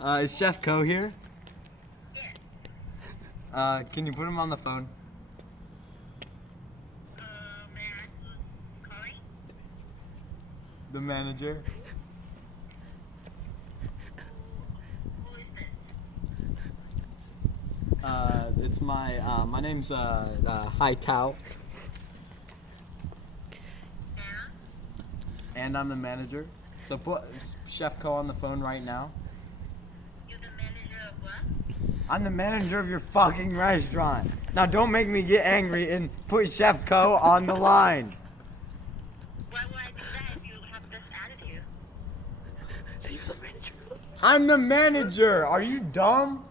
Is Chef Co here? Yeah. Can you put him on the phone? May I ask who's calling? The manager. Who is this? It's my name's Hai Tao, Sarah? and I'm the manager. So put Chef Co on the phone right now. You're the manager of what? I'm the manager of your fucking restaurant. Now don't make me get angry and put Chef Co on the line. Why would I do that if you have this attitude? I'm the manager. Are you dumb?